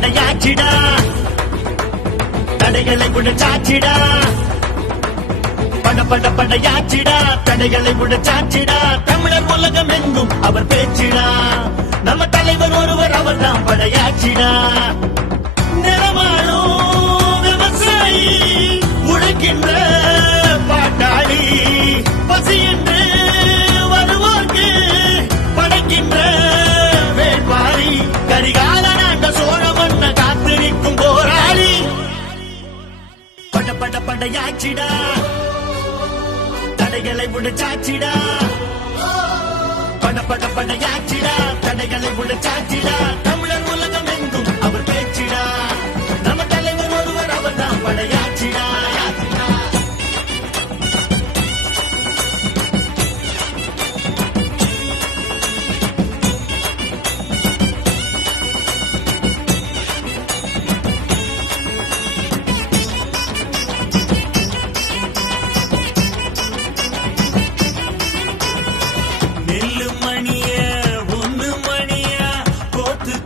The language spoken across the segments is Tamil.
படையாச்சிடா தடைகளை உடைச்சாச்சிடா படையாச்சிடா தடைகளை உடைச்சாச்சிடா தமிழர் உலகம் எங்கும் அவர் பேச்சிடா நம்ம தலைவர் ஒருவர் அவர் தான் படையாச்சிடா நிறமாளும் விவசாயி உழைக்கின்ற பாட்டாளி பசி என்று வருவோர்க்கு படைக்கின்ற வேட்பாரி கரிகால நாட்ட சோழ மன்ன காத்திருக்கும் போராளி படையாச்சிடா தடைகளை உடைச்சாச்சிடா படையாச்சிடா தடைகளை உடைச்சாச்சிடா தமிழர் உலகம் எங்கும் அவர் பேச்சிடா நம்ம தலைவர் ஒருவர் அவர் தான் படையாச்சிடா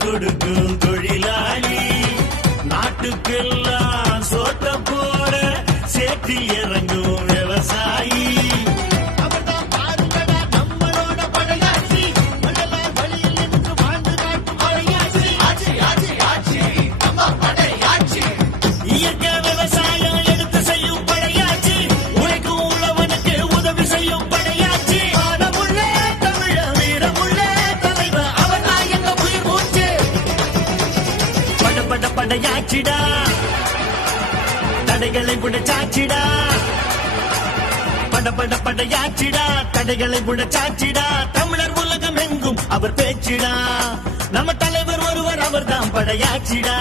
கொடுக்கும் தொழிலாளி நாட்டுக்கெல்லாம் சோத்த போட சேற்றில் இறங்கும் விவசாயி அவர்தான் பாருங்கடா நம்மளோட படையாச்சி மழலார் வழியில் நின்று வாழ்ந்து காட்டும் படையாச்சி ஆச்சி ஆச்சி ஆச்சி நம்ம படையாச்சி இயற்கை விவசாயம் எடுத்து செய்யும் படையாச்சி உழைக்கும் உள்ளவனுக்கு உதவி செய்யும் படையாச்சி ஆனமுள்ள தமிழ வீரமுள்ள தலைவர் அவர் தான் எங்க உயிர் மூச்சு படையாச்சிடா தடைகளை உடைச்சாச்சிடா படையாச்சிடா தடைகளை உடைச்சாச்சிடா தமிழர் உலகம் எங்கும் அவர் பேச்சிடா நம்ம தலைவர் ஒருவர் அவர் தான் படையாச்சிடா